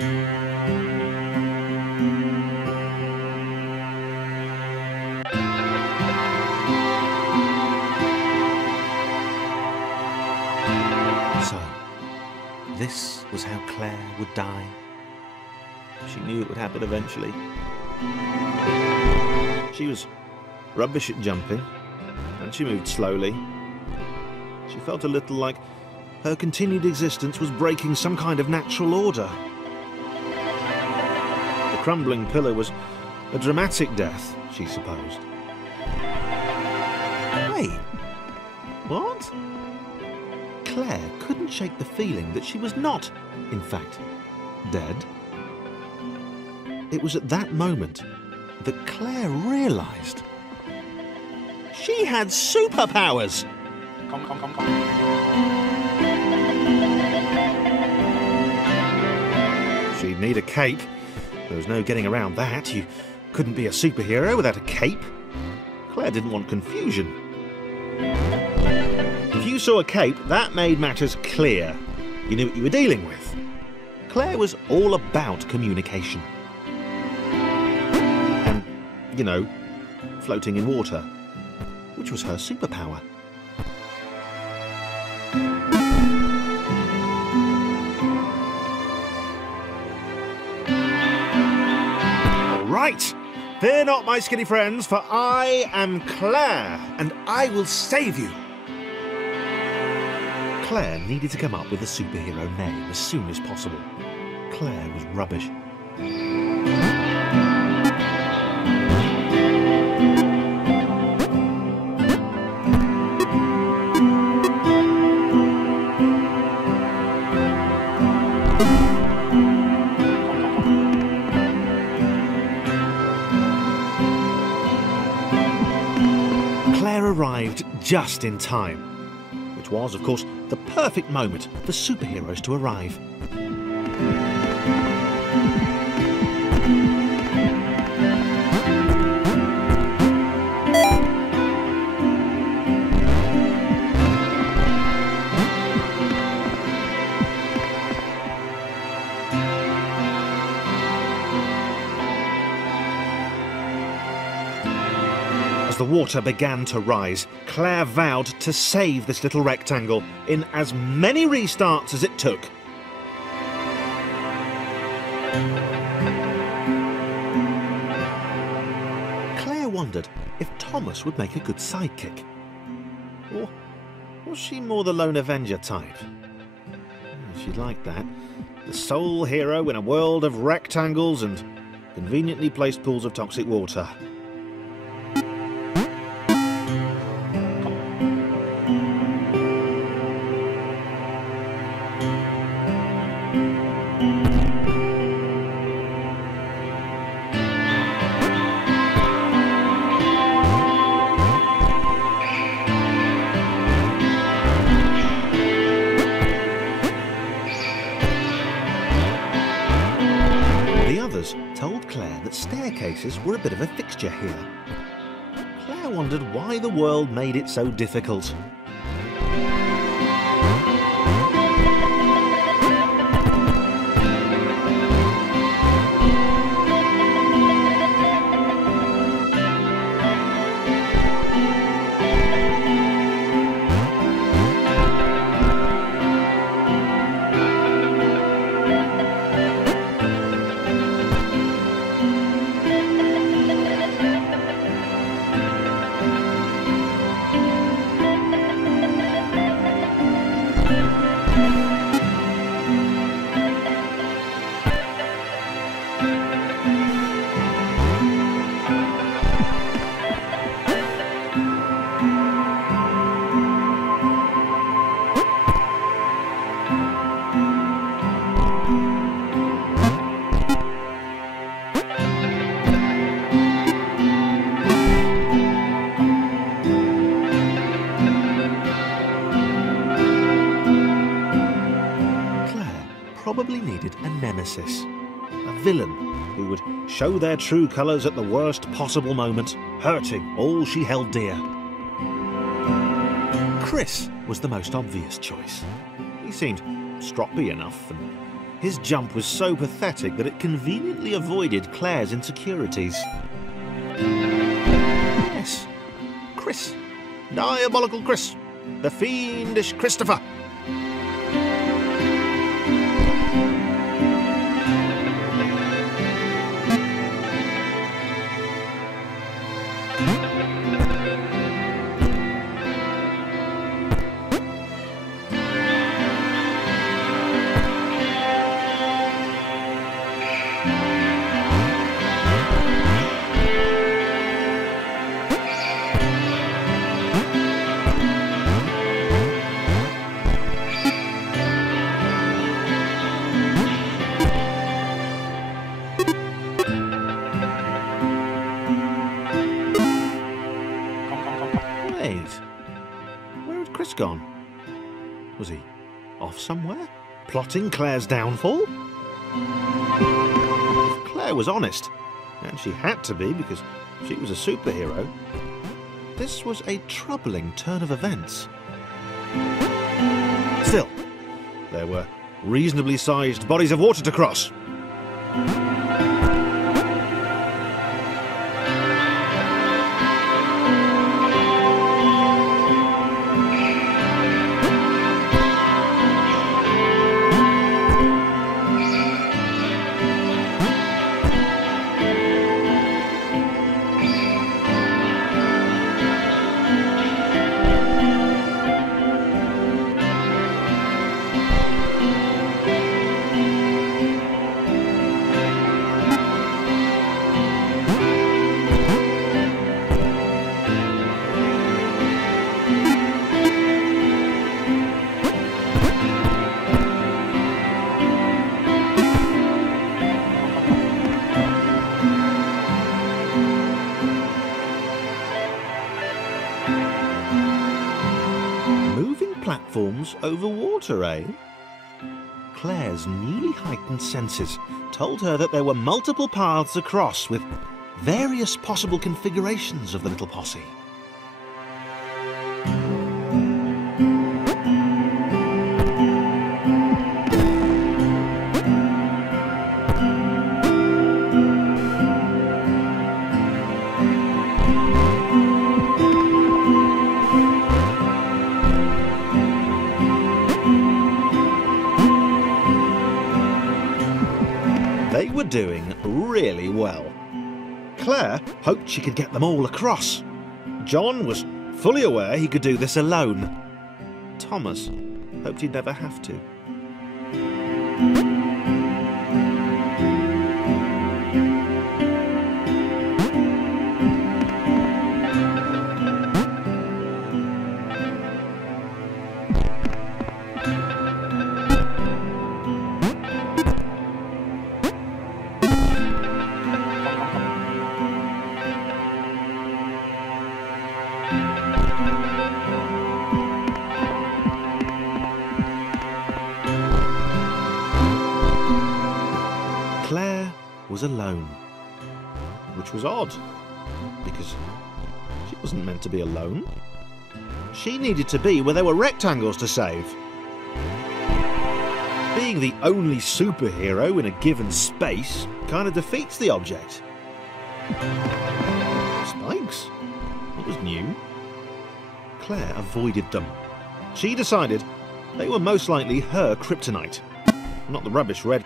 So, this was how Claire would die. She knew it would happen eventually. She was rubbish at jumping, and she moved slowly. She felt a little like her continued existence was breaking some kind of natural order. The crumbling pillar was a dramatic death, she supposed. Wait, what? Claire couldn't shake the feeling that she was not, in fact, dead. It was at that moment that Claire realised she had superpowers. Come. She'd need a cape. There was no getting around that. You couldn't be a superhero without a cape. Claire didn't want confusion. If you saw a cape, that made matters clear. You knew what you were dealing with. Claire was all about communication. And, you know, floating in water, which was her superpower. Right, fear not, my skinny friends, for I am Claire, and I will save you. Claire needed to come up with a superhero name as soon as possible. Claire was rubbish. Claire arrived just in time, which was, of course, the perfect moment for superheroes to arrive. As the water began to rise, Claire vowed to save this little rectangle in as many restarts as it took. Claire wondered if Thomas would make a good sidekick. Or was she more the lone Avenger type? She'd like that. The sole hero in a world of rectangles and conveniently placed pools of toxic water. Told Claire that staircases were a bit of a fixture here. Claire wondered why the world made it so difficult. Probably needed a nemesis, a villain who would show their true colours at the worst possible moment, hurting all she held dear. Chris was the most obvious choice. He seemed stroppy enough and His jump was so pathetic that it conveniently avoided Claire's insecurities. Yes, Chris. Diabolical Chris. The fiendish Christopher. Gone? Was he off somewhere? Plotting Claire's downfall? If Claire was honest, and she had to be because she was a superhero, this was a troubling turn of events. Still, there were reasonably sized bodies of water to cross. Platforms over water, eh? Claire's newly heightened senses told her that there were multiple paths across with various possible configurations of the little posse. They were doing really well. Claire hoped she could get them all across. John was fully aware he could do this alone. Thomas hoped he'd never have to. Claire was alone, which was odd, because she wasn't meant to be alone. She needed to be where there were rectangles to save. Being the only superhero in a given space kind of defeats the object. Spikes? That was new. Claire avoided them. She decided they were most likely her kryptonite, not the rubbish red.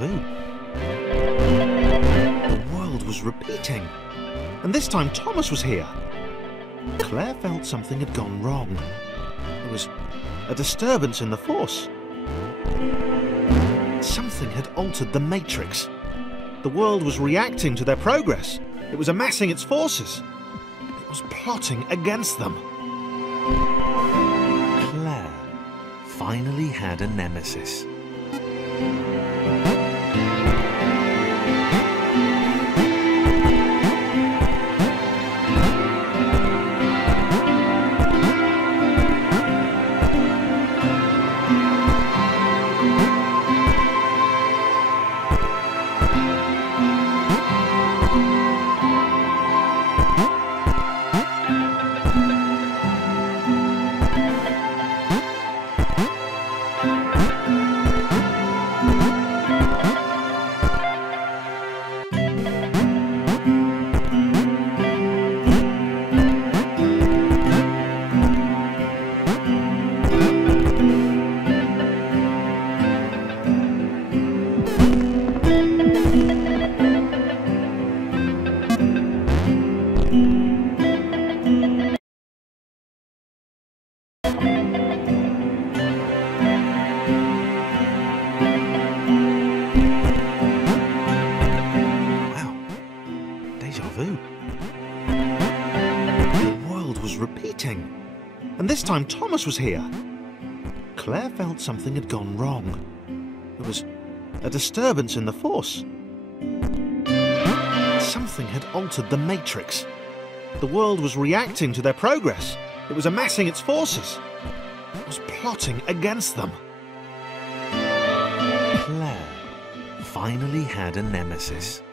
The world was repeating, and this time Thomas was here. Claire felt something had gone wrong. There was a disturbance in the force. Something had altered the matrix. The world was reacting to their progress. It was amassing its forces. It was plotting against them. Claire finally had a nemesis. Deja vu. The world was repeating. And this time Thomas was here. Claire felt something had gone wrong. There was a disturbance in the force. Something had altered the matrix. The world was reacting to their progress. It was amassing its forces. It was plotting against them. Claire finally had a nemesis.